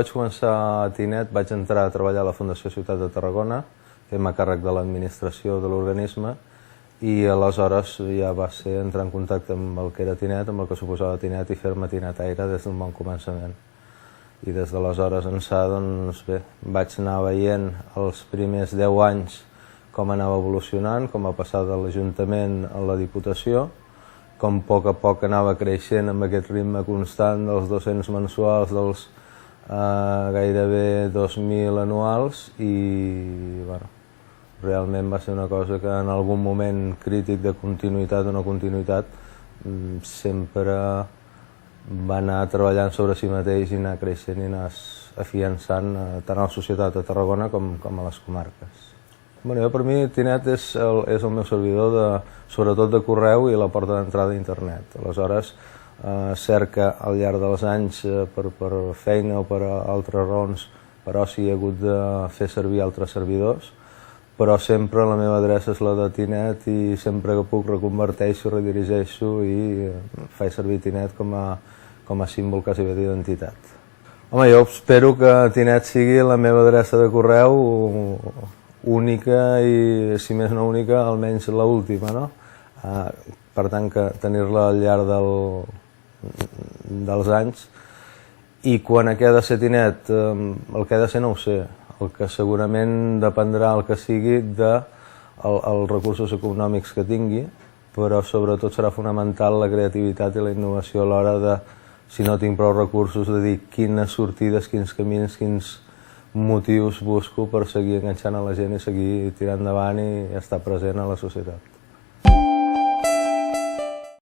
vaig començar a Tinet vaig entrar a treballar a la Fundació Ciutat de Tarragona, fent-me càrrec de l'administració de l'organisme, i aleshores ja va ser entrar en contacte amb el que era Tinet, amb el que suposava Tinet i fer-me tinetaire des d'un bon començament. I des d'aleshores ençà, doncs bé, vaig anar veient els primers 10 anys com anava evolucionant, com va passar de l'Ajuntament a la Diputació, com a poc anava creixent amb aquest ritme constant dels 200 mensuals, dels gairebé 2.000 anuals, i realment va ser una cosa que en algun moment crític de continuïtat o no continuïtat sempre va anar treballant sobre si mateix i anar creixent i anar afiançant tant a la societat de Tarragona com a les comarques. Jo, per mi, Tinet és el meu servidor, sobretot de correu i la porta d'entrada d'internet. Aleshores, cert que al llarg dels anys, per feina o per altres raons, per oci he hagut de fer servir altres servidors, però sempre la meva adreça és la de Tinet i sempre que puc reconverteixo, redirigeixo i faig servir Tinet com a símbol quasi bé d'identitat. Home, jo espero que Tinet sigui la meva adreça de correu única i, si més no única, almenys l'última, no? Per tant, que tenir-la al llarg dels anys. I quan ha de ser Tinet, el que ha de ser no ho sé. El que segurament dependrà el que sigui dels recursos econòmics que tingui, però sobretot serà fonamental la creativitat i la innovació a l'hora de, si no tinc prou recursos, de dir quines sortides, quins camins, quins motius busco per seguir enganxant a la gent i seguir tirant endavant i estar present a la societat.